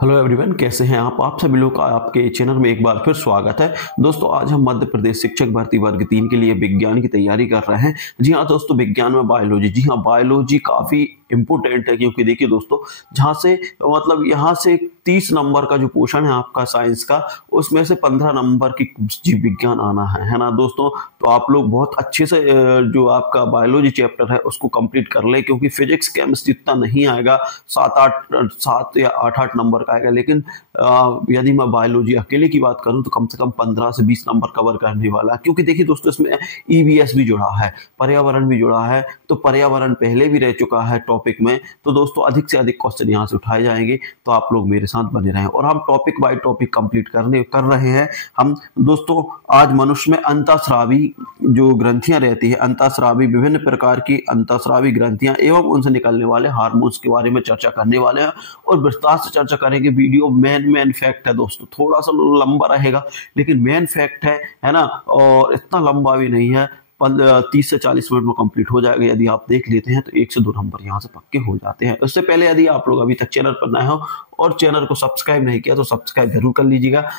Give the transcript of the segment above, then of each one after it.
Hello everyone, कैसे हैं आप सभी लोग का आपके चैनल में एक बार फिर स्वागत है। दोस्तों, आज हम मध्य प्रदेश शिक्षक भर्ती वर्ग 3 के लिए विज्ञान की तैयारी कर रहे हैं। जी हाँ दोस्तों, विज्ञान में बायोलॉजी। जी हाँ, बायोलॉजी काफ़ी इंपॉर्टेंट है क्योंकि देखिए दोस्तों, जहाँ से मतलब यहाँ से 30 नंबर का जो पोर्शन है आपका साइंस का, उसमें से 15 नंबर की जीव विज्ञान आना है ना दोस्तों। तो आप लोग बहुत अच्छे से जो आपका बायोलॉजी चैप्टर है उसको कंप्लीट कर ले, क्योंकि फिजिक्स केमिस्ट्री इतना नहीं आएगा, 7 या 8 नंबर का आएगा। लेकिन यदि मैं बायोलॉजी अकेले की बात करूं तो कम से कम 15 से 20 नंबर कवर करने वाला है, क्योंकि देखिए दोस्तों, इसमें ईवीएस भी जुड़ा है, पर्यावरण भी जुड़ा है। तो पर्यावरण पहले भी रह चुका है टॉपिक में, तो दोस्तों अधिक से अधिक क्वेश्चन यहाँ से उठाए जाएंगे। तो आप लोग मेरे साथ बने रहें और हम टॉपिक बाय टॉपिक कंप्लीट कर रहे हैं। हम दोस्तों आज मनुष्य में अंतःस्रावी जो ग्रंथियां रहती है, अंतःस्रावी विभिन्न प्रकार की अंतःस्रावी ग्रंथियां एवं उनसे निकलने वाले हार्मोन्स के बारे में चर्चा करने वाले हैं और विस्तार से चर्चा करेंगे। वीडियो मेन फैक्ट है दोस्तों, थोड़ा सा लंबा रहेगा लेकिन मेन फैक्ट है ना, और इतना लंबा भी नहीं है। 30 से 40 मिनट में कंप्लीट हो जाएगा। यदि आप देख लेते हैं तो 1 से 2 नंबर यहाँ से पक्के हो जाते हैं। उससे पहले यदि आप लोग अभी तक चैनल पर नए हो और चैनल को सब्सक्राइब नहीं किया तो सब्सक्राइब जरूर कर लीजिएगा।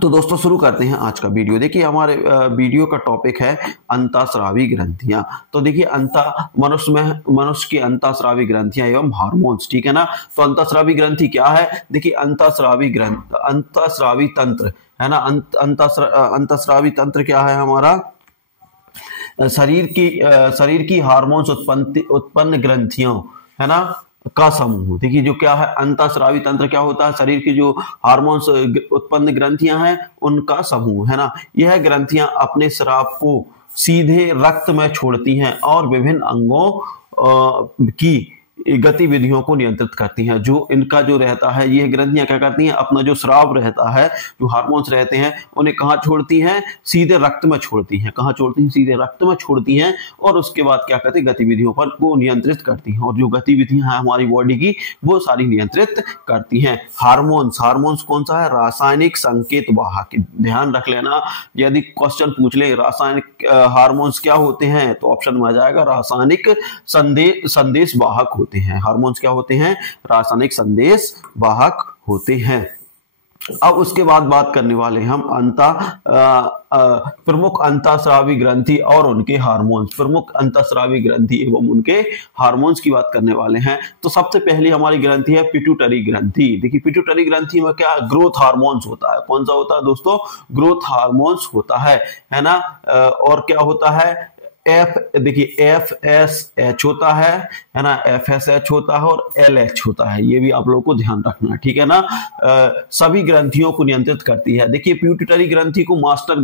तो दोस्तों शुरू करते हैं आज का वीडियो। देखिए हमारे वीडियो का टॉपिक है अंतःस्रावी ग्रंथियां। तो देखिए मनुष्य की अंतःस्रावी ग्रंथियां एवं हार्मोन्स, ठीक है ना। तो अंतःस्रावी ग्रंथि क्या है? देखिए अंतःस्रावी तंत्र है ना। अंतःस्रावी तंत्र क्या है? हमारा शरीर की हार्मोन्स उत्पन्न ग्रंथियों है ना का समूह। देखिए जो क्या है अंतःस्रावी तंत्र, क्या होता है? शरीर की जो हार्मोन्स उत्पन्न ग्रंथियां हैं उनका समूह है ना। यह ग्रंथियां अपने स्राव को सीधे रक्त में छोड़ती हैं और विभिन्न अंगों की गतिविधियों को नियंत्रित करती हैं। जो इनका जो रहता है, ये ग्रंथियां क्या करती हैं? अपना जो स्राव रहता है, जो हार्मोन्स रहते हैं, उन्हें कहाँ छोड़ती हैं? सीधे रक्त में छोड़ती हैं। कहाँ छोड़ती हैं? सीधे रक्त में छोड़ती हैं और उसके बाद क्या करती हैं? गतिविधियों पर वो नियंत्रित करती हैं और जो गतिविधियां हैं हमारी बॉडी की वो सारी नियंत्रित करती हैं। हार्मोन्स कौन सा है? रासायनिक संकेत वाहक। ध्यान रख लेना, यदि क्वेश्चन पूछ ले रासायनिक हार्मोन्स क्या होते हैं तो ऑप्शन में आ जाएगा रासायनिक संदेश वाहक होते हैं। हार्मोन्स क्या होते हैं? रासायनिक संदेश वाहक होते हैं। अब उसके बाद बात करने वाले हम प्रमुख अंतःस्रावी ग्रंथि और उनके हार्मोन्स। प्रमुख अंतःस्रावी ग्रंथि एवं उनके हार्मोन्स की बात करने वाले हैं। तो सबसे पहली हमारी ग्रंथि है पिट्यूटरी ग्रंथि। देखिए पिट्यूटरी ग्रंथि में क्या? ग्रोथ हार्मोन्स होता है। कौन सा होता है दोस्तों? ग्रोथ हार्मोन्स होता है ना। और क्या होता है? देखिए FSH होता है ना, FSH होता है और LH होता है। ये भी आप लोगों को ध्यान रखना है, ठीक है ना। सभी ग्रंथियों को नियंत्रित करती है। देखिए पिट्यूटरी ग्रंथि को मास्टर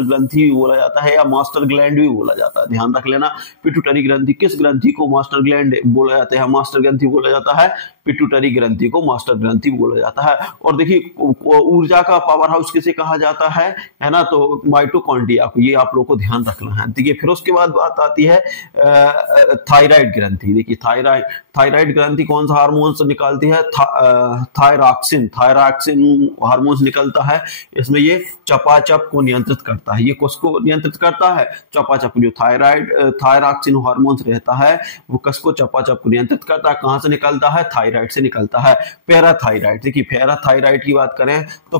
ग्रंथि भी बोला जाता है या मास्टर ग्लैंड भी बोला जाता है। ध्यान रख लेना, पिट्यूटरी ग्रंथि, किस ग्रंथि को मास्टर ग्लैंड बोला जाता है? मास्टर ग्रंथि बोला जाता है। पिट्यूटरी ग्रंथि को मास्टर ग्रंथि बोला जाता है। और देखिए ऊर्जा का पावर हाउस किसे कहा जाता है ना, तो माइटोकॉन्ड्रिया को। ये आप लोगों को ध्यान रखना है। देखिए फिर उसके बाद बात आती है थायराइड ग्रंथि। देखिए थायराइड ग्रंथि कौन सा हार्मोन्स निकालती है? थायरॉक्सिन हार्मोन्स निकलता है। इसमें ये चपाचप को नियंत्रित करता है। ये किसको नियंत्रित करता है? चपाचप। जो थायरॉक्सिन हार्मोन्स रहता है वो किसको? चपाचप को नियंत्रित करता है। कहां से निकलता है? थायराइड से निकलता है। पैराथायराइड। देखिए पैराथायराइड की बात करें तो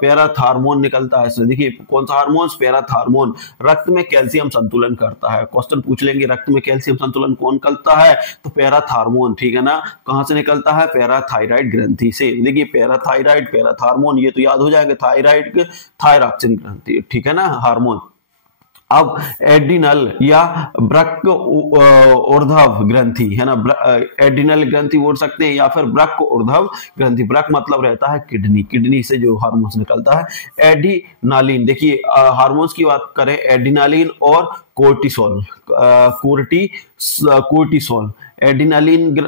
पैराथार्मोन निकलता है इसमें। देखिए कौन सा हार्मोन्स? पैराथार्मोन। रक्त में कैल्शियम संतुलन करता है। क्वेश्चन पूछ लेंगे रक्त में कैल्शियम संतुलन कौन करता है? तो पैराथार्मोन, ठीक है ना। कहां से निकलता है? पैराथायराइड ग्रंथि से। देखिए पैराथायराइड, पैराथार्मोन, ये तो याद हो जाएगा। थायराइड थायरॉक्सिन ग्रंथि, ठीक है ना, हार्मोन। अब एड्रिनल या वृक्क ऊर्ध्व ग्रंथि है ना, एड्रिनल ग्रंथि बोल सकते हैं या फिर वृक्क ऊर्ध्व ग्रंथि। वृक्क मतलब रहता है किडनी से जो हार्मोन्स निकलता है। एड्रिनालिन। देखिए हार्मोन्स की बात करें, एड्रिनालिन और कोर्टिसोल। एड्रिनालिन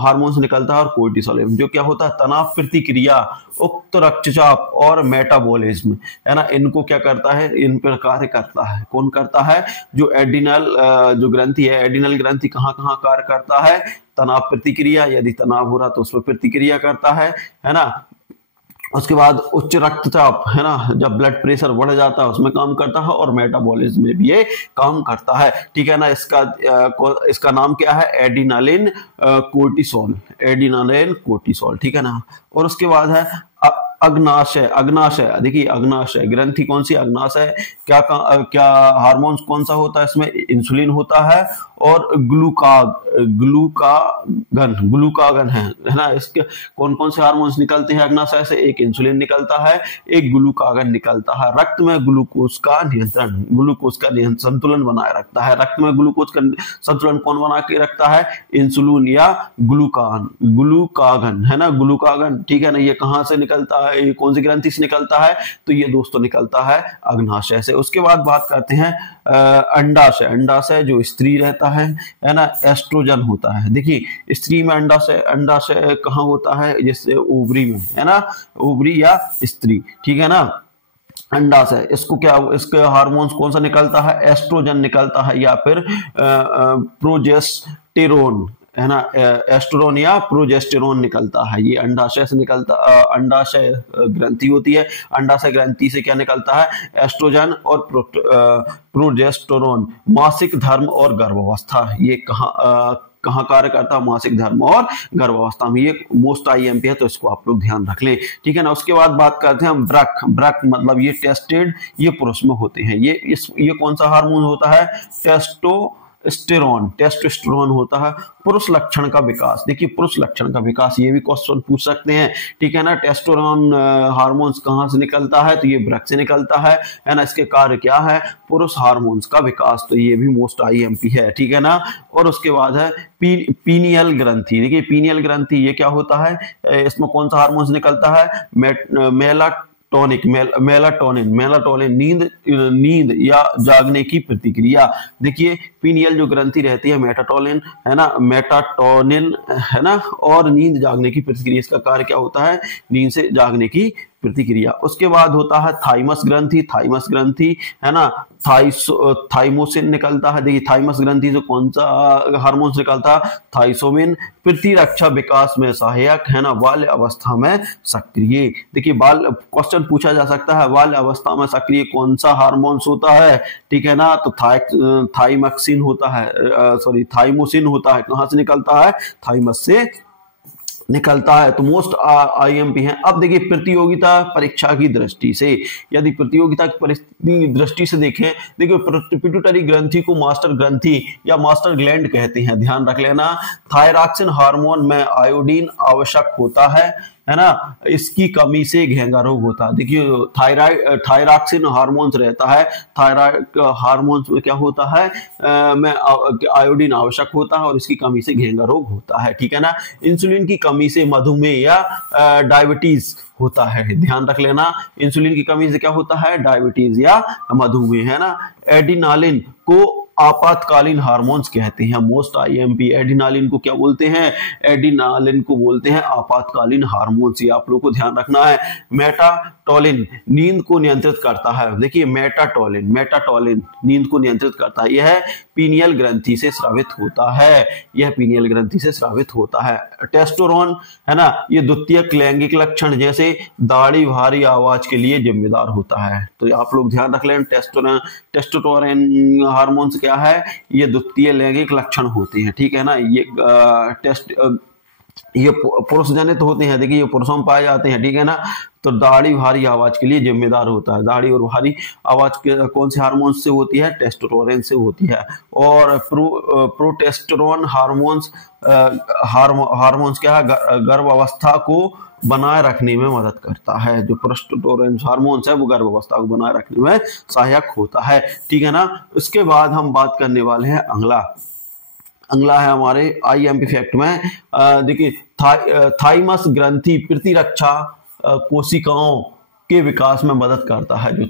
हार्मोन्स निकलता है और कोर्टिसोल जो क्या होता है? तनाव प्रतिक्रिया, उक्त रक्तचाप और मेटाबॉलिज्म है ना, इनको क्या करता है? इन पर कार्य करता है। कौन करता है? जो एड्रिनल जो ग्रंथि है, एड्रिनल ग्रंथि कहाँ कहाँ कार्य करता है? तनाव प्रतिक्रिया, यदि तनाव हो रहा तो उस पर प्रतिक्रिया करता है ना। उसके बाद उच्च रक्तचाप है ना, जब ब्लड प्रेशर बढ़ जाता है उसमें काम करता है, और मेटाबॉलिज्म में भी ये काम करता है, ठीक है ना। इसका नाम क्या है, एडिनालिन कोर्टिसोल, एडिनालिन कोर्टिसोल, ठीक है ना। और उसके बाद है अग्नाशय, अग्नाशय देखिए, अग्नाशय ग्रंथि कौन सी, अग्नाशय क्या हार्मोन कौन सा होता है इसमें, इंसुलिन होता है, और ग्लूकागन है ना। इसके कौन कौन से हार्मोन्स निकलते हैं अग्नाशय से, एक इंसुलिन निकलता है, एक ग्लूकागन निकलता है। रक्त में ग्लूकोज का संतुलन बनाए रखता है। रक्त में ग्लूकोज का संतुलन कौन बना के रखता है, इंसुलिन या ग्लूकागन है ना, ग्लूकागन, ठीक है ना। ये कहां से निकलता है, ये कौन सी ग्रंथि से निकलता है, तो ये दोस्तों निकलता है अग्नाशय से। उसके बाद बात करते हैं अंडाशय। अंडाशय जो स्त्री रहता है ना, एस्ट्रोजन होता है। देखिए स्त्री में अंडाशय कहाँ होता है, जैसे ओवरी में है ना, ओवरी या स्त्री, ठीक है ना। अंडाशय, इसके हार्मोन्स कौन सा निकलता है, एस्ट्रोजन निकलता है, या फिर प्रोजेस्टेरोन है ना, एस्ट्रोजन या प्रोजेस्टेरोन निकलता है। ये अंडाशय से निकलता, अंडाशय ग्रंथि होती है। अंडाशय ग्रंथि से क्या निकलता है, एस्ट्रोजन और प्रोजेस्टेरोन। मासिक धर्म और गर्भावस्था, ये कहाँ कार्य करता है, मासिक धर्म और गर्भावस्था में। ये मोस्ट आईएमपी है, तो इसको आप लोग ध्यान रख लें, ठीक है ना। उसके बाद बात करते हैं हम ब्रक मतलब ये टेस्टेड, ये पुरुष में होते हैं। ये कौन सा हार्मोन होता है, टेस्टोस्टेरोन होता है। पुरुष लक्षण का विकास, देखिए पुरुष लक्षण का विकास, ये भी क्वेश्चन पूछ सकते हैं, ठीक है ना। टेस्टोस्टेरोन हार्मोन्स कहाँ से निकलता है, तो ये ब्रक से निकलता है ना। इसके कार्य क्या है, पुरुष हार्मोन्स का विकास, तो ये भी मोस्ट आईएमपी है, ठीक है ना। और उसके बाद है पीनियल ग्रंथि। देखिए पीनियल ग्रंथि ये क्या होता है, इसमें कौन सा हार्मोन्स निकलता है, मेलाटोनिन, नींद या जागने की प्रतिक्रिया। देखिए पीनियल जो ग्रंथि रहती है, मेटाटोनिन है ना, और नींद जागने की प्रतिक्रिया। इसका कार्य क्या होता है, नींद से जागने की प्रतिक्रिया। उसके बाद होता है थाइमस ग्रंथि है ना, थाइमोसिन निकलता है। देखिए थाइमस ग्रंथि से कौन सा हार्मोन निकलता है, थाइसोमिन। प्रतिरक्षा विकास में सहायक है ना, बाल्य अवस्था में सक्रिय। देखिए क्वेश्चन पूछा जा सकता है, बाल्य अवस्था में सक्रिय कौन सा हार्मोन होता है, ठीक है ना। तो थाइमोसिन होता है, थाइमोसिन होता है। कहां से निकलता है, थाइमस से निकलता है। तो मोस्ट आईएमपी है। अब देखिए प्रतियोगिता परीक्षा की दृष्टि से, यदि प्रतियोगिता की दृष्टि से देखें, देखिए पिट्यूटरी ग्रंथि को मास्टर ग्रंथि या मास्टर ग्लैंड कहते हैं, ध्यान रख लेना। थायरॉक्सिन हार्मोन में आयोडीन आवश्यक होता है ना, इसकी कमी से घेंगा रोग होता है। देखिए थायरॉक्सिन हार्मोन्स रहता है, थायराइड हार्मोन्स में क्या होता है, में आयोडीन आवश्यक होता है, और इसकी कमी से घेंगा रोग होता है, ठीक है ना। इंसुलिन की कमी से मधुमेह या डायबिटीज होता है, ध्यान रख लेना। इंसुलिन की कमी से क्या होता है, डायबिटीज या मधुमेह, है ना। एडिनालिन को आपातकालीन हार्मोन्स कहते हैं, मोस्ट आईएमपी। एडिनालिन को क्या बोलते हैं, एडिनालिन को बोलते हैं आपातकालीन हार्मोन्स, ये आप लोगों को ध्यान रखना है। मेटाटोनिन नींद को नियंत्रित करता है। देखिए मेटाटोनिन नींद को नियंत्रित करता है, यह पीनियल ग्रंथि से स्रावित होता है, यह पीनियल ग्रंथि से स्रावित होता है। टेस्टोस्टेरोन है ना, ये द्वितीयक लैंगिक लक्षण जैसे दाढ़ी भारी आवाज के लिए जिम्मेदार होता है। तो आप लोग ध्यान रख लें, टेस्टोस्टेरोन हार्मोन्स क्या है, ये द्वितीय लैंगिक लक्षण होते हैं, ठीक है ना। ये पुरुष जनित होते हैं, देखिए ये पुरुषों में पाए जाते हैं, ठीक है ना। तो दाढ़ी भारी आवाज के लिए जिम्मेदार होता है। दाढ़ी और भारी आवाज के कौन से हार्मोन से होती है, टेस्टोस्टेरोन से होती है। और प्रोटेस्टेरोन हार्मोन्स क्या है, गर्भ अवस्था को बनाए रखने में मदद करता है। जो प्रोस्टेरोन हार्मोन्स है वो गर्भ अवस्था को बनाए रखने में सहायक होता है, ठीक है ना। उसके बाद हम बात करने वाले हैं अगला है हमारे आईएमपी फैक्ट में। देखिए थाइमस ग्रंथि प्रतिरक्षा कोशिकाओं के विकास में मदद करता है। जो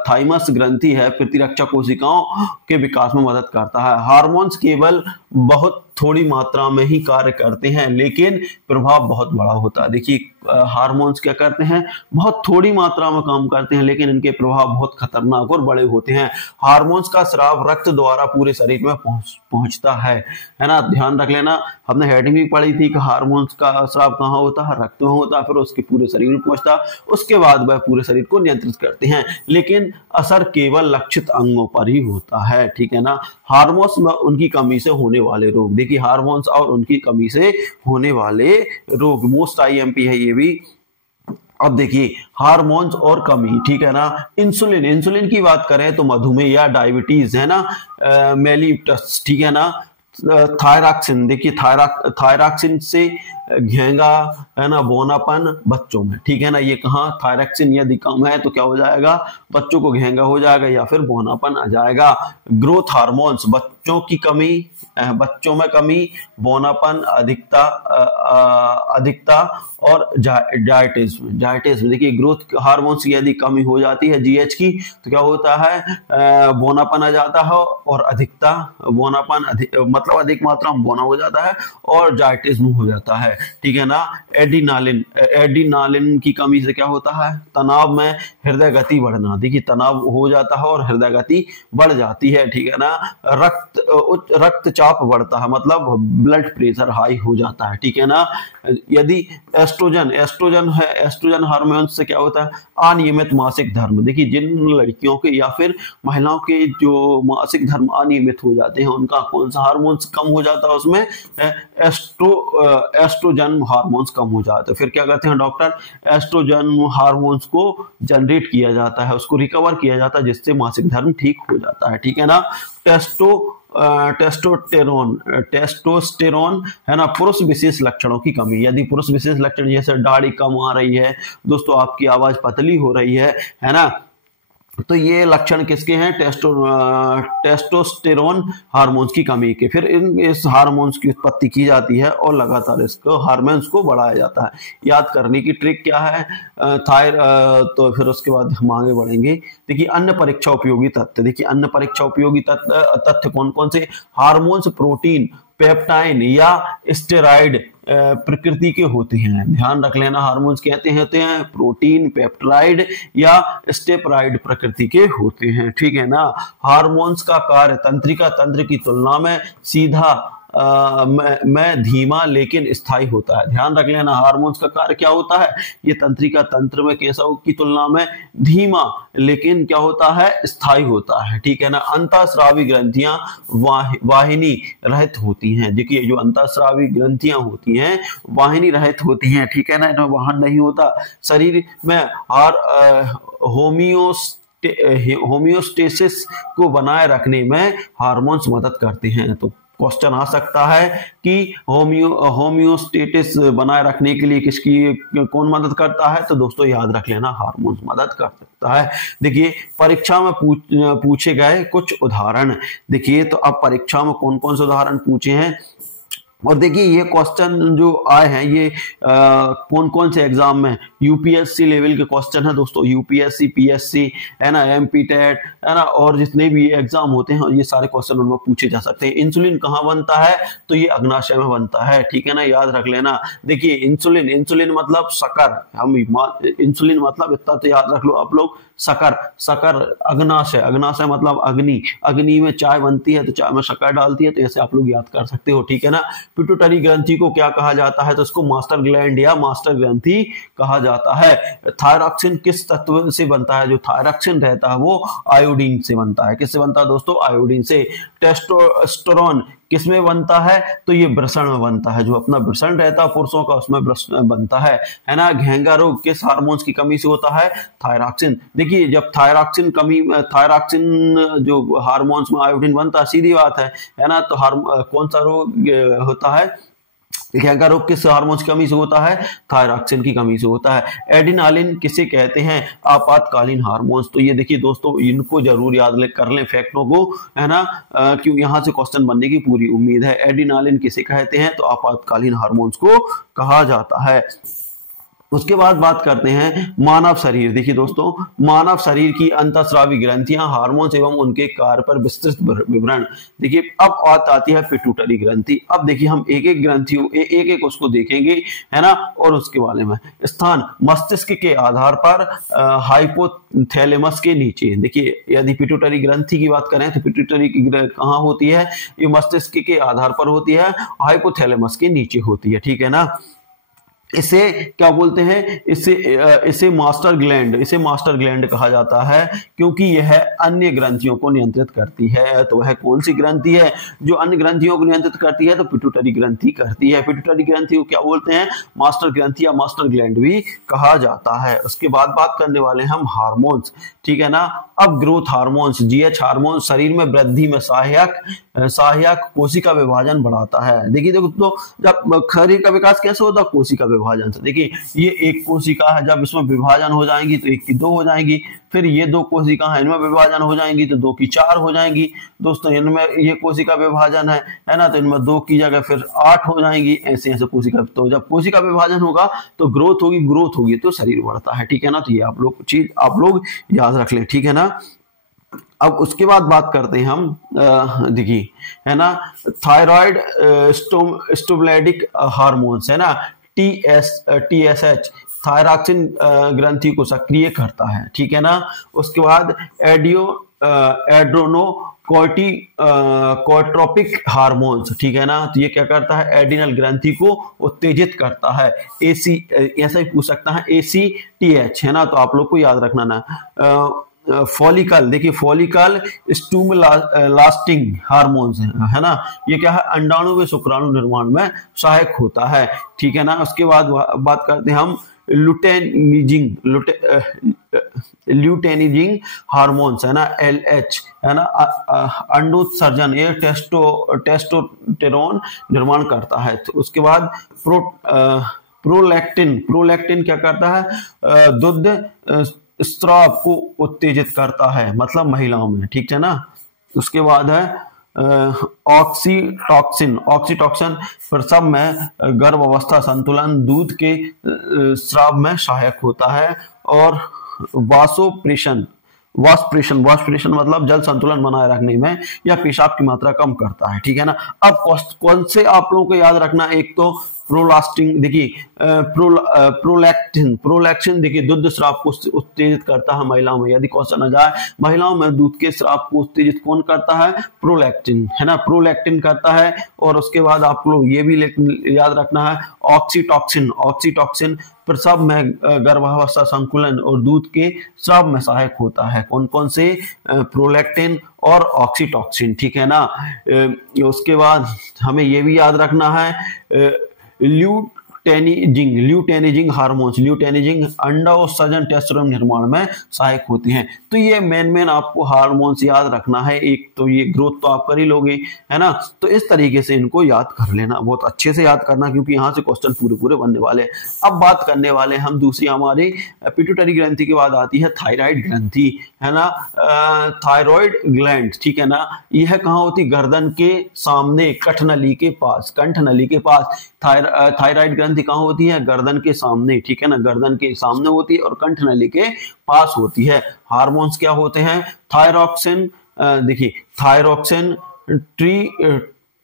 थाइमस ग्रंथि है प्रतिरक्षा कोशिकाओं के विकास में मदद करता है। हार्मोन्स केवल बहुत थोड़ी मात्रा में ही कार्य करते हैं, लेकिन प्रभाव बहुत बड़ा होता है। देखिए हार्मोन्स क्या करते हैं, बहुत थोड़ी मात्रा में काम करते हैं, लेकिन इनके प्रभाव बहुत खतरनाक और बड़े होते हैं। हार्मोन्स का स्राव रक्त द्वारा पूरे शरीर में पहुंचता है ना। ध्यान रख लेना, हमने हेडिंग भी पढ़ी थी कि हार्मोन्स का स्राव कहाँ होता है, रक्त में होता है, फिर उसके पूरे शरीर में पहुंचता है, उसके बाद वह पूरे शरीर को नियंत्रित करते हैं, लेकिन असर केवल लक्षित अंगों पर ही होता है। ठीक है ना। हार्मोन्स में उनकी कमी से होने वाले रोग, देखिए हार्मोन्स और उनकी कमी से होने वाले रोग, मोस्ट आईएमपी है ये भी। अब देखिए हार्मोन्स और कमी, ठीक है ना। इंसुलिन की बात करें तो मधुमेह या डायबिटीज है ना, मेलिटस, ठीक है ना। थायरॉक्सिन, देखिए थायरॉक्सिन से घेंगा है ना, बौनापन बच्चों में, ठीक है ना। ये कहाँ, थायरॉक्सिन यदि कम है तो क्या हो जाएगा, बच्चों को घेंगा हो जाएगा या फिर बौनापन आ जाएगा। ग्रोथ हार्मोन्स, बच्चों की कमी, बच्चों में कमी, बौनापन, अधिकता और जायटिज्म। देखिए ग्रोथ हार्मोन्स की यदि कमी हो जाती है जीएच की, तो क्या होता है, बौनापन आ जाता है और अधिकता, बौनापन मतलब अधिक मात्रा में बौना हो जाता है और जायटिज्म हो जाता है। ठीक है ना। एड्रीनालिन की कमी से क्या होता है, तनाव में हृदय गति बढ़ना, देखिए तनाव हो जाता है और हृदय गति बढ़ जाती है। ठीक है ना। रक्तचाप बढ़ता है, मतलब ब्लड प्रेशर हाई हो जाता है। ठीक है ना। यदि एस्ट्रोजन हार्मोन से क्या होता है, अनियमित मासिक धर्म, देखिए जिन लड़कियों के या फिर महिलाओं के जो मासिक धर्म अनियमित हो जाते हैं, उनका कौन सा हार्मोन्स कम हो जाता है, उसमें एस्ट्रोजन हार्मोन्स कम हो जाते हैं। फिर क्या करते हैं डॉक्टर, एस्ट्रोजन हार्मोन्स को जनरेट किया जाता है, उसको रिकवर किया जाता है, जिससे मासिक धर्म ठीक हो जाता है। ठीक है ना। टेस्टोस्टेरोन है ना, पुरुष विशेष लक्षणों की कमी, यदि पुरुष विशेष लक्षण जैसे दाढ़ी कम आ रही है, दोस्तों आपकी आवाज पतली हो रही है ना, तो ये लक्षण किसके हैं, टेस्टोस्टेरोन हार्मोन्स की कमी के। फिर इस हार्मोन्स की उत्पत्ति की जाती है और लगातार इसको हार्मोन्स को बढ़ाया जाता है। याद करने की ट्रिक क्या है, तो फिर उसके बाद हम आगे बढ़ेंगे। देखिए अन्य परीक्षा उपयोगी तथ्य, देखिए अन्य परीक्षा उपयोगी तथ्य कौन कौन से, हार्मोन्स प्रोटीन, पेप्टाइन या स्टेरॉइड प्रकृति के होते हैं। ध्यान रख लेना, हार्मोन्स कहते हैं प्रोटीन, पेप्टाइड या स्टेरॉइड प्रकृति के होते हैं। ठीक है ना। हार्मोन्स का कार्य तंत्रिका तंत्र की तुलना में सीधा में धीमा लेकिन स्थायी होता है। ध्यान रख लेना, हार्मोन्स का कार्य क्या होता है, ये तंत्रिका तंत्र में कैसा की तुलना में धीमा लेकिन क्या होता है, स्थायी होता है। ठीक है ना। अंतःस्रावी ग्रंथियां वाहिनी रहित होती हैं, देखिए जो अंतःस्रावी ग्रंथियां होती हैं वाहिनी रहित होती हैं। ठीक है ना, इनमें वाहन नहीं होता। शरीर में होमियोस्टेसिस को बनाए रखने में हार्मोन्स मदद करते हैं। तो क्वेश्चन आ सकता है कि होमियोस्टेसिस बनाए रखने के लिए कौन मदद करता है, तो दोस्तों याद रख लेना, हार्मोन्स मदद कर सकता है। देखिए परीक्षा में पूछे गए कुछ उदाहरण, देखिए तो अब परीक्षा में कौन कौन से उदाहरण पूछे हैं, और देखिए ये क्वेश्चन जो आए हैं ये कौन कौन से एग्जाम में, यूपीएससी लेवल के क्वेश्चन है दोस्तों, यूपीएससी, पीएससी है ना, एमपी टेट है ना, और जितने भी एग्जाम होते हैं ये सारे क्वेश्चन उनमें पूछे जा सकते हैं। इंसुलिन कहाँ बनता है, तो ये अग्नाशय में बनता है। ठीक है ना, याद रख लेना। देखिए इंसुलिन मतलब शक्कर, हम इंसुलिन मतलब इतना तो याद रख लो आप लोग, शक्कर अग्नाशय मतलब अग्नि में चाय बनती है तो चाय में शक्कर डालती है, तो ऐसे आप लोग याद कर सकते हो। ठीक है ना। पिट्यूटरी ग्रंथि को क्या कहा जाता है, तो इसको मास्टर ग्लैंड या मास्टर ग्रंथि कहा जाता है। थायरॉक्सिन किस तत्व से बनता है, जो थायरॉक्सिन रहता है वो आयोडीन से बनता है। किससे बनता है दोस्तों, आयोडीन से। टेस्टोस्टेरोन किसमें बनता है, तो ये वृषण में बनता है, जो अपना वृषण रहता है पुरुषों का उसमें वृषण बनता है ना। घेंगा रोग किस हार्मोन्स की कमी से होता है, थायरॉक्सिन। देखिए जब थायरॉक्सिन जो हार्मोन्स में आयोडीन बनता है, सीधी बात है ना, तो कौन सा रोग होता है, घेंगा रोग किस हार्मोन्स की कमी से होता है, थायरॉक्सिन की कमी से होता है। एड्रेनालिन किसे कहते हैं, आपातकालीन हार्मोन्स। तो ये देखिए दोस्तों, इनको जरूर याद कर लें फैक्टों को, है ना, क्यों यहाँ से क्वेश्चन बनने की पूरी उम्मीद है। एड्रेनालिन किसे कहते हैं, तो आपातकालीन हार्मोन्स को कहा जाता है। उसके बाद बात करते हैं मानव शरीर। देखिए दोस्तों, मानव शरीर की अंतःस्रावी ग्रंथियां, हार्मोन्स एवं उनके कार्य पर विस्तृत विवरण। देखिए अब बात आती है पिट्यूटरी ग्रंथि। अब देखिए हम एक एक ग्रंथियों एक एक उसको देखेंगे, है ना, और उसके बारे में। स्थान मस्तिष्क के आधार पर हाइपोथैलेमस के नीचे। देखिए यदि पिट्यूटरी ग्रंथि की बात करें तो पिट्यूटरी की कहाँ होती है, ये मस्तिष्क के आधार पर होती है, हाइपोथैलेमस के नीचे होती है, ठीक है ना। इसे क्या बोलते हैं, इसे मास्टर ग्लैंड कहा जाता है, क्योंकि यह अन्य ग्रंथियों को नियंत्रित करती है। तो वह कौन सी ग्रंथि है जो अन्य ग्रंथियों को नियंत्रित करती है, तो पिट्यूटरी ग्रंथि करती है। पिट्यूटरी ग्रंथि को क्या बोलते हैं, मास्टर ग्रंथि या मास्टर ग्लैंड भी कहा जाता है। उसके बाद बात करने वाले हम हार्मोन्स, ठीक है ना। अब ग्रोथ हार्मोन्स, जीएच हार्मोन शरीर में वृद्धि में सहायक कोशिका विभाजन बढ़ाता है। देखिए तो जब शरीर का विकास कैसे होता है, कोशिका विभाजन से। देखिए ये एक कोशिका है, जब इसमें विभाजन हो जाएंगी तो एक की दो हो जाएंगी, फिर ये दो कोशिका है, इनमें विभाजन हो जाएंगी तो दो की चार हो जाएंगी। दोस्तों इनमें ये कोशिका विभाजन है ना, तो इनमें दो की जगह फिर 8 हो जाएंगी, ऐसे ऐसे कोशिका। तो जब कोशिका विभाजन होगा तो ग्रोथ होगी तो शरीर बढ़ता है, ठीक है ना। तो ये आप लोग याद रख लें, ठीक है ना। अब उसके बाद बात करते हैं हम, देखिए है ना, थायराइड स्टोब्लैडिक हार्मोन्स, है ना, TSH थायरॉक्सिन ग्रंथि को सक्रिय करता है, ठीक है ना। उसके बाद एड्रेनोकोर्टिकोट्रोपिक हार्मोन्स, ठीक है ना। तो ये क्या करता है, एड्रिनल ग्रंथि को उत्तेजित करता है। ऐसा ही पूछ सकता है ACTH, है ना, तो आप लोग को याद रखना ना। फॉलिकल, देखिए फॉलिकल स्टिमुलाटिंग हार्मोन्स है ना, ये क्या है, अंडाणु व शुक्राणु निर्माण में सहायक होता है, ठीक है ना। उसके बाद बात करते हैं हम ल्यूटेनिजिंग हार्मोन्स, है ना, LH, है ना, अंडोत्सर्जन, ये टेस्टोस्टेरोन निर्माण करता है। तो उसके बाद प्रोलैक्टिन क्या करता है, दूध स्त्राव को उत्तेजित करता है, मतलब महिलाओं में, ठीक है ना। उसके बाद है ऑक्सीटॉक्सिन प्रसव में गर्भावस्था संतुलन, दूध के स्राव में सहायक होता है। और वासोप्रेशन मतलब जल संतुलन बनाए रखने में या पेशाब की मात्रा कम करता है, ठीक है ना। अब कौन से आप लोगों को याद रखना, एक तो प्रोलास्टिंग, देखिए प्रोलैक्टिन देखिए दूध स्राव को उत्तेजित करता है महिलाओं में। यदि क्वेश्चन आ जाए महिलाओं में दूध के स्राव को उत्तेजित कौन करता है, प्रोलैक्टिन, है ना, प्रोलैक्टिन करता है। और उसके बाद आप लोग ये भी याद रखना है ऑक्सीटॉक्सिन प्रसव में गर्भावस्था संकुलन और दूध के स्राव में सहायक होता है। कौन कौन से, प्रोलैक्टिन और ऑक्सीटॉक्सिन, ठीक है ना। उसके बाद हमें ये भी याद रखना है ल्यूटेनिजिंग हार्मोन्स, अंडा और सजन टेस्टोस्टेरोन निर्माण में सहायक होते हैं। तो ये मेन आपको हार्मोन्स याद रखना है। एक तो ये ग्रोथ तो आप कर ही लोगे, है ना, तो इस तरीके से इनको याद कर लेना, बहुत अच्छे से याद करना, क्योंकि यहाँ से क्वेश्चन पूरे बनने वाले। अब बात करने वाले हम दूसरी, हमारे पिट्यूटरी ग्रंथि के बाद आती है थायराइड ग्रंथि, है ना, थायराइड ग्लैंड, ठीक है ना। यह कहाँ होती, गर्दन के सामने कंठनली के पास थायराइड ग्रंथि कहाँ होती है, गर्दन के सामने, ठीक है ना, गर्दन के सामने होती है और कंठनली के पास होती है। हार्मोन्स क्या होते हैं, थायरॉक्सिन, देखिए थायरॉक्सिन,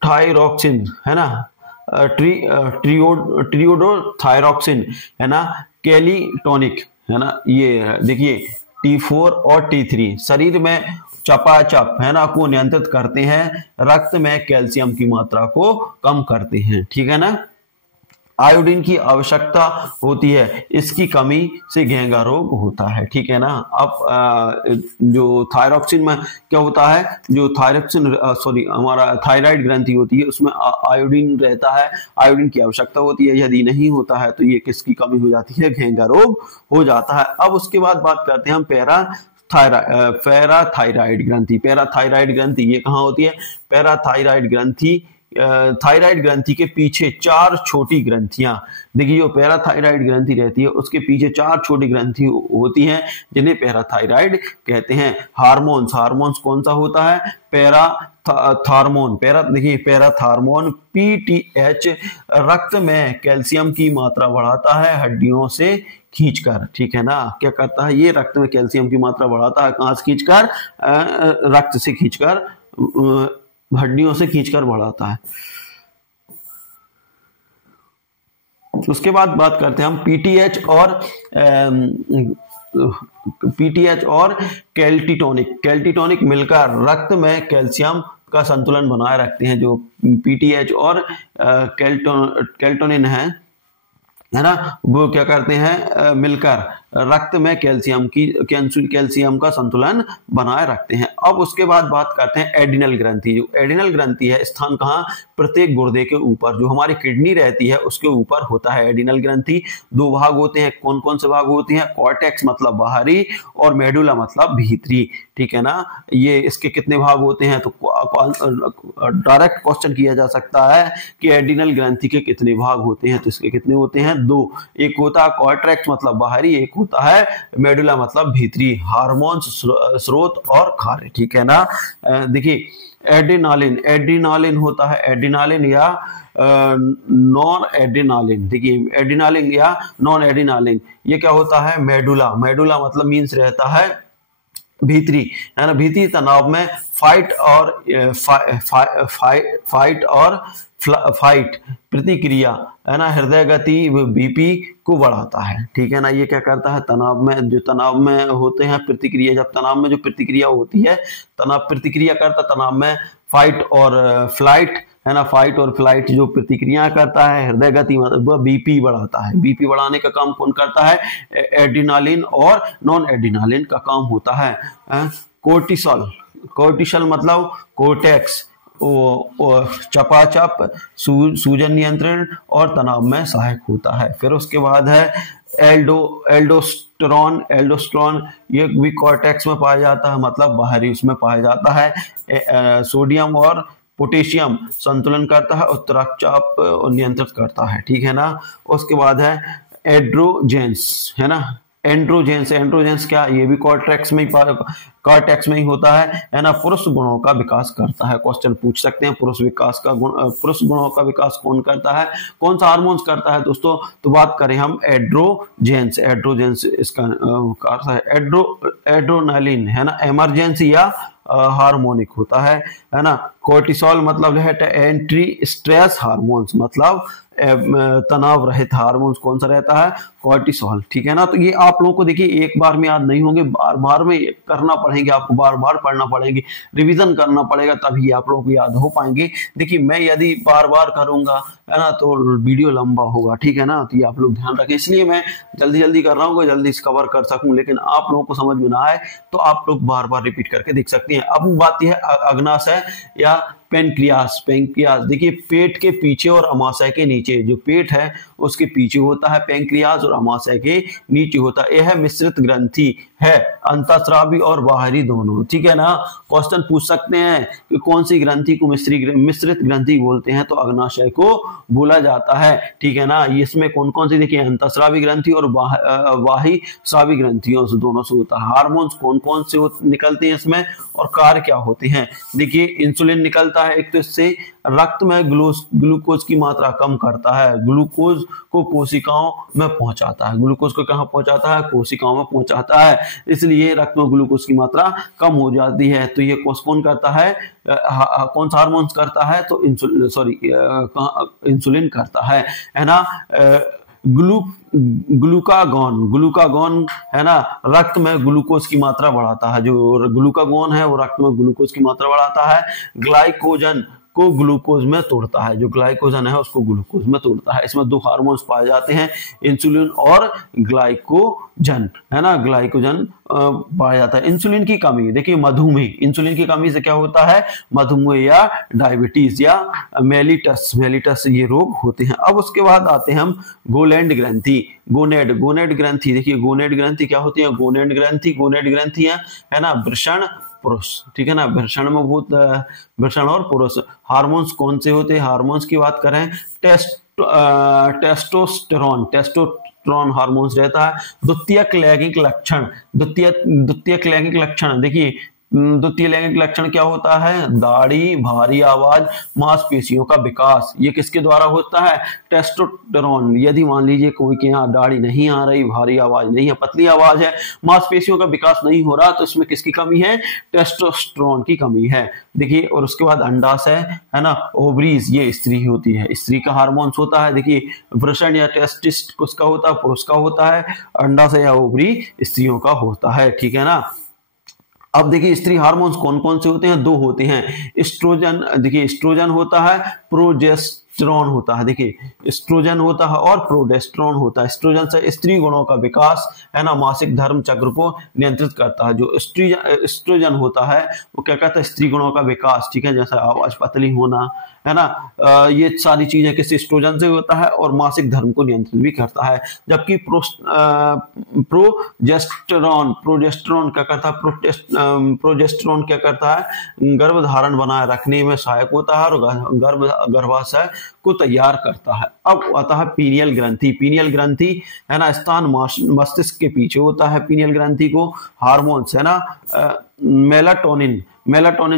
थायरॉक्सिन, है ना, ट्रियोडोथायरॉक्सिन, है ना, कैलिटोनिक, है ना, ये देखिए T4 और T3 शरीर में चपाचप, है ना, को नियंत्रित करते हैं, रक्त में कैल्शियम की मात्रा को कम करते हैं, ठीक है ना। आयोडीन की आवश्यकता होती है, इसकी कमी से घेंगा रोग होता है, ठीक है ना। अब जो थायरॉक्सिन में क्या होता है, जो हमारा थायराइड ग्रंथि होती है उसमें आयोडीन रहता है, आयोडीन की आवश्यकता होती है। यदि नहीं होता है तो ये किसकी कमी हो जाती है, घेंगा रोग हो जाता है। अब उसके बाद बात करते हैं हम पैराथायराइड ग्रंथि ये कहाँ होती है, पैराथायराइड ग्रंथि, थायराइड ग्रंथि के पीछे 4 छोटी ग्रंथियां, देखिए जो पैराथायराइड ग्रंथि रहती है उसके पीछे 4 छोटी ग्रंथि होती हैं, जिन्हें पैराथायराइड कहते हैं। हार्मोन्स कौन सा होता है, थार्मोन, देखिए पैराथार्मोन। पीटीएच रक्त में कैल्शियम की मात्रा बढ़ाता है हड्डियों से खींचकर, ठीक है ना। क्या करता है ये, रक्त में कैल्शियम की मात्रा बढ़ाता है, कहां से खींचकर, रक्त से खींचकर, हड्डियों से खींचकर बढ़ाता है। उसके बाद बात करते हैं हम पीटीएच और कैल्टिटोनिक मिलकर रक्त में कैल्शियम का संतुलन बनाए रखते हैं। जो पीटीएच और कैल्टोनिन है ना, वो क्या करते हैं, मिलकर रक्त में कैल्शियम का संतुलन बनाए रखते हैं। अब उसके बाद बात करते हैं एडिनल ग्रंथि। जो एडिनल ग्रंथि है, स्थान कहाँ, प्रत्येक गुर्दे के ऊपर, जो हमारी किडनी रहती है उसके ऊपर होता है एडिनल ग्रंथि। दो भाग होते हैं, कौन कौन से भाग होते हैं, कॉर्टेक्स मतलब बाहरी और मेडुला मतलब भीतरी, ठीक है ना। ये इसके कितने भाग होते हैं, तो डायरेक्ट क्वेश्चन किया जा सकता है कि एडिनल ग्रंथि के कितने भाग होते हैं, तो इसके कितने होते हैं, दो। एक होता है कॉर्टेक्स मतलब बाहरी, एक होता है मेडुला मतलब भीतरी, हार्मोन्स स्रोत और कार्य, ठीक है ना। देखिए एड्रीनालिन होता है, एड्रीनालिन या नॉन एड्रीनालिन। देखिए एड्रीनालिन या नॉन एड्रीनालिन ये क्या होता है, मेडुला मतलब मीन्स रहता है भीतरी, है ना। भीतरी तनाव में फाइट प्रतिक्रिया, है ना, हृदय गति बीपी को बढ़ाता है, ठीक है ना। ये क्या करता है, तनाव में होते हैं प्रतिक्रिया, जब तनाव में जो प्रतिक्रिया होती है, तनाव प्रतिक्रिया करता, तनाव में फाइट और फ्लाइट, है ना, फाइट और फ्लाइट जो प्रतिक्रिया करता है, हृदय गति मतलब बीपी बढ़ाता है। बीपी बढ़ाने का काम कौन करता है, एड्रीनालिन और नॉन एड्रीनालिन का काम होता है। कोर्टिसोल मतलब कोर्टेक्स, चपाचप, सूजन नियंत्रण और तनाव में सहायक होता है। फिर उसके बाद है एल्डोस्टेरोन ये भी कॉर्टेक्स में पाया जाता है, मतलब बाहरी उसमें पाया जाता है। सोडियम और पोटेशियम संतुलन करता है और रक्तचाप नियंत्रित करता है, ठीक है ना। उसके बाद है एंड्रोजेंस, है ना, एंड्रोजेंस क्या, ये भी कॉर्टेक्स में ही होता है ना। पुरुष गुणों का विकास करता है, क्वेश्चन पूछ सकते हैं, पुरुष गुणों का विकास कौन करता है, कौन सा हार्मोन्स करता है दोस्तों, तो बात करें हम एड्रोजेंस इसका अर्थ है एड्रोनालिन, है ना, इमरजेंसी या हार्मोनिक होता है ना। कोर्टिसोल मतलब है एंटी स्ट्रेस हार्मोन्स, मतलब तनाव रहित हार्मोन्स कौन सा रहता है, कोर्टिसोल, ठीक है ना। तो ये आप लोगों को देखिए एक बार में याद नहीं होंगे, बार बार में करना पड़ेंगे, आपको बार बार पढ़ना पड़ेंगे, रिवीजन करना पड़ेगा, तभी आप लोगों को याद हो पाएंगे। देखिए मैं यदि बार बार करूंगा, है ना, तो वीडियो लंबा होगा, ठीक है ना। तो ये आप लोग ध्यान रखें, इसलिए मैं जल्दी कर रहा हूँ, जल्दी कवर कर सकूं, लेकिन आप लोगों को समझ में ना आए तो आप लोग बार बार रिपीट करके देख सकते हैं। अब बात यह है अग्नाशय या पेनक्रियास। देखिए पेट के पीछे और अमाशय के नीचे, जो पेट है उसके पीछे होता है पेनक्रियास और अमाशय के नीचे होता है। यह मिश्रित ग्रंथि है, अंतःस्रावी और बाहरी दोनों, ठीक है ना। क्वेश्चन पूछ सकते हैं कि कौन सी ग्रंथि को मिश्रित ग्रंथि बोलते हैं, तो अग्नाशय को बोला जाता है, ठीक है ना। इसमें कौन कौन सी, देखिए अंतःस्रावी ग्रंथि और बाह्य स्रावी ग्रंथियों से दोनों से होता है। हार्मोन्स कौन कौन से निकलते हैं इसमें और कार्य क्या होते हैं, देखिए इंसुलिन निकलता है एक, तो इससे रक्त में ग्लूकोज की मात्रा कम करता है, ग्लूकोज को कोशिकाओं में पहुंचाता है, ग्लूकोज को कहां पहुंचाता है, कोशिकाओं में पहुंचाता है, इसलिए रक्त में ग्लूकोज की मात्रा कम हो जाती है। तो ये कौन करता है, कौन सा हार्मोन करता है, तो इंसुलिन करता है ना। ग्लूकागॉन है ना, रक्त में ग्लूकोज की मात्रा बढ़ाता है, जो ग्लूकागॉन है वो रक्त में ग्लूकोज की मात्रा बढ़ाता है। ग्लाइकोजन को ग्लूकोज में तोड़ता है, जो ग्लाइकोजन है उसको ग्लूकोज में तोड़ता है। इसमें दो हार्मोन्स पाए जाते हैं, इंसुलिन और ग्लाइकोजन, है ना, ग्लाइकोजन पाया जाता है। इंसुलिन की कमी, देखिए मधुमेह, इंसुलिन की कमी से क्या होता है, मधुमेह या डायबिटीज या मेलिटस ये रोग होते हैं। अब उसके बाद आते हैं हम गोलैंड ग्रंथि, गोनेड ग्रंथि। देखिए गोनेड ग्रंथि क्या होती है, गोनेड ग्रंथि है ना, वृषण पुरुष, ठीक है ना, वृषण और पुरुष। हार्मोन्स कौन से होते हैं, हार्मोन्स की बात करें, टेस्टोस्टेरोन हार्मोन्स रहता है। द्वितीयक लैंगिक लक्षण, देखिए द्वितीय लैंगिक लक्षण क्या होता है? दाढ़ी, भारी आवाज, मांसपेशियों का विकास। ये किसके द्वारा होता है? टेस्टोस्टेरोन। यदि मान लीजिए कोई के यहाँ दाढ़ी नहीं आ रही, भारी आवाज नहीं है, पतली आवाज है, मांसपेशियों का विकास नहीं हो रहा, तो इसमें किसकी कमी है? टेस्टोस्टेरोन की कमी है। देखिए, और उसके बाद अंडाशय है ना, ओवरीज, ये स्त्री होती है, स्त्री का हार्मोन्स होता है। देखिए, वृषण या टेस्टिस किसका होता है? पुरुष का होता है। अंडाशय या ओवरी स्त्रियों का होता है, ठीक है ना। अब देखिए, स्त्री हार्मोन्स कौन कौन से होते हैं? दो होते हैं। एस्ट्रोजन, देखिए एस्ट्रोजन होता है, प्रोजेस्टेरोन होता है। देखिए, एस्ट्रोजन होता है और प्रोजेस्टेरोन होता है। एस्ट्रोजन से स्त्री गुणों का विकास है ना, मासिक धर्म चक्र को नियंत्रित करता है। जो एस्ट्रोजन होता है वो क्या कहता है? स्त्री गुणों का विकास, ठीक है, जैसा आवाज पतली होना है ना, ये सारी चीजें किस एस्ट्रोजन से होता है और मासिक धर्म को नियंत्रित भी करता है। जबकि प्रोजेस्टेरोन क्या करता है? प्रोजेस्टेरोन क्या करता है? गर्भधारण बनाए रखने में सहायक होता है और गर्भाशय को तैयार करता है। अब आता है पीनियल ग्रंथि। पीनियल ग्रंथि है ना, स्थान मस्तिष्क के पीछे होता है। पीनियल ग्रंथि को हार्मोन्स है ना, मेलाटोनिन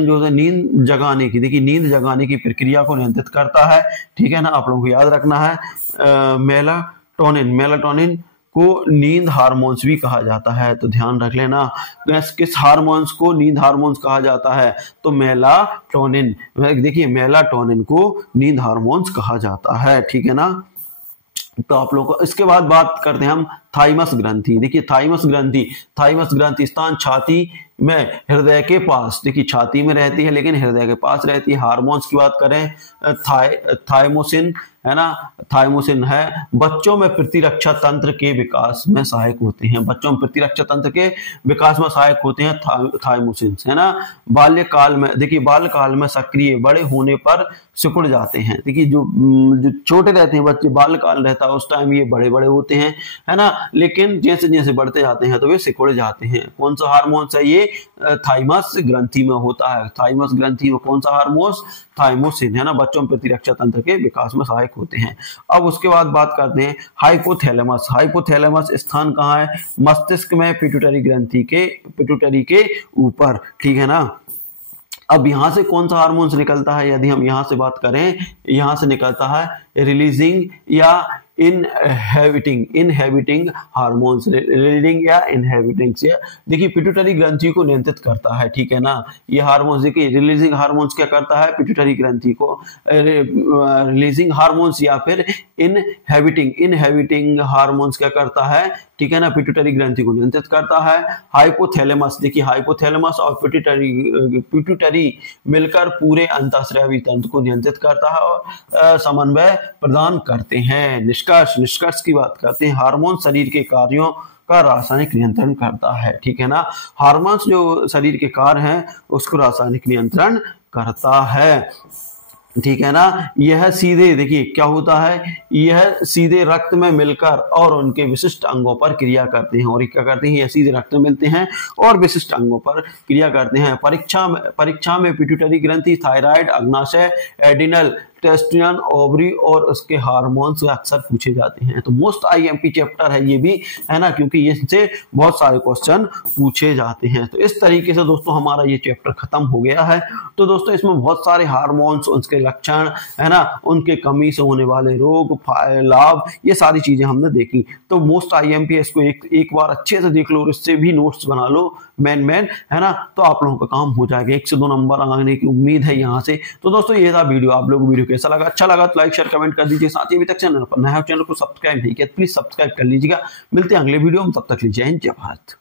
जो है नींद जगाने की, देखिए नींद जगाने की प्रक्रिया को नियंत्रित करता है, ठीक है ना। आप लोगों को याद रखना है, मेलाटोनिन को नींद हार्मोन्स भी कहा जाता है, तो ध्यान रख लेना। किस हार्मोन्स को नींद हार्मोन्स कहा जाता है? तो मेलाटोनिन। देखिए, मेलाटोनिन को नींद हार्मोन्स कहा जाता है, ठीक है ना। तो आप लोगों को इसके बाद बात करते हैं हम थाइमस ग्रंथि। देखिए, थाइमस ग्रंथि स्थान छाती में हृदय के पास, देखिए छाती में रहती है लेकिन हृदय के पास रहती है। हार्मोन्स की बात करें, थाइमोसिन है ना, थाइमोसिन है, बच्चों में प्रतिरक्षा तंत्र के विकास में सहायक होते हैं। बच्चों में प्रतिरक्षा तंत्र के विकास में सहायक होते हैं थाइमोसिन, है ना। बाल्यकाल में, देखिए बाल्यकाल में सक्रिय, बड़े होने पर सिकुड़ जाते हैं। देखिए, जो छोटे रहते हैं बच्चे, बाल्यकाल रहता है उस टाइम ये बड़े बड़े होते हैं, है ना, लेकिन जैसे जैसे बढ़ते जाते हैं तो वे सिकुड़ जाते हैं। कौन सा हार्मोन्स है? ये थाइमस ग्रंथि में होता है। थाइमस ग्रंथि में कौन सा हार्मोन्स? थाइमोसिन, है ना, बच्चों में प्रतिरक्षा तंत्र के विकास में सहायक होते हैं। अब उसके बाद बात करते हैं हाइपोथैलेमस। हाइपोथैलेमस स्थान कहाँ है? मस्तिष्क में पिट्यूटरी के ऊपर, ठीक है ना। अब यहां से कौन सा हार्मोन्स निकलता है? यदि हम यहां से बात करें, यहां से निकलता है रिलीजिंग या इनहेबिटिंग हार्मोन्स, रिलीजिंग या इनहेबिटिंग से। देखिए, पिट्यूटरी ग्रंथि को नियंत्रित करता है, ठीक है ना। ये हार्मोन्स, देखिए रिलीजिंग हार्मोन्स क्या करता है? पिट्यूटरी ग्रंथि को रिलीजिंग हार्मोन्स या फिर इनहेबिटिंग हार्मोन्स क्या करता है? ठीक है ना, पिट्यूटरी ग्रंथि को नियंत्रित करता है। हाइपोथैलेमस, देखिए हाइपोथैलेमस और पिट्यूटरी मिलकर पूरे अंतःस्रावी तंत्र को नियंत्रित करता है और समन्वय प्रदान करते हैं। निष्कर्ष की बात करते हैं, हार्मोन शरीर के कार्यों का रासायनिक नियंत्रण करता है, ठीक है ना। हार्मोन्स जो शरीर के कार्य हैं उसको रासायनिक नियंत्रण करता है, ठीक है ना। यह सीधे, देखिए क्या होता है, यह सीधे रक्त में मिलकर और उनके विशिष्ट अंगों पर क्रिया करते हैं। और क्या करते हैं? यह सीधे रक्त में मिलते हैं और विशिष्ट अंगों पर क्रिया करते हैं। परीक्षा में पिट्यूटरी ग्रंथि, थायराइड, अग्नाशय, एडिनल, टेस्टियन, ओवरी और उसके हार्मोन्स अक्सर पूछे जाते हैं। तो मोस्ट आईएमपी चैप्टर है ये भी, है ना, क्योंकि इससे बहुत सारे क्वेश्चन पूछे जाते हैं। तो इस तरीके से दोस्तों हमारा ये चैप्टर खत्म हो गया है। तो दोस्तों इसमें बहुत सारे हार्मोन्स, उसके लक्षण, है ना, उनके कमी से होने वाले रोग, लाभ, ये सारी चीजें हमने देखी। तो मोस्ट आईएमपी इसको एक बार अच्छे से देख लो और इससे भी नोट्स बना लो मेन, है ना, तो आप लोगों का काम हो जाएगा। 1 से 2 नंबर आने की उम्मीद है यहाँ से। तो दोस्तों ये था वीडियो, आप लोगों को वीडियो कैसा लगा? अच्छा लगा तो लाइक शेयर कमेंट कर दीजिए। साथ ही अभी तक चैनल पर नया हो, चैनल को सब्सक्राइब नहीं किया, प्लीज सब्सक्राइब कर लीजिएगा। मिलते हैं अगले वीडियो में, तब तक लीजिए जय भारत।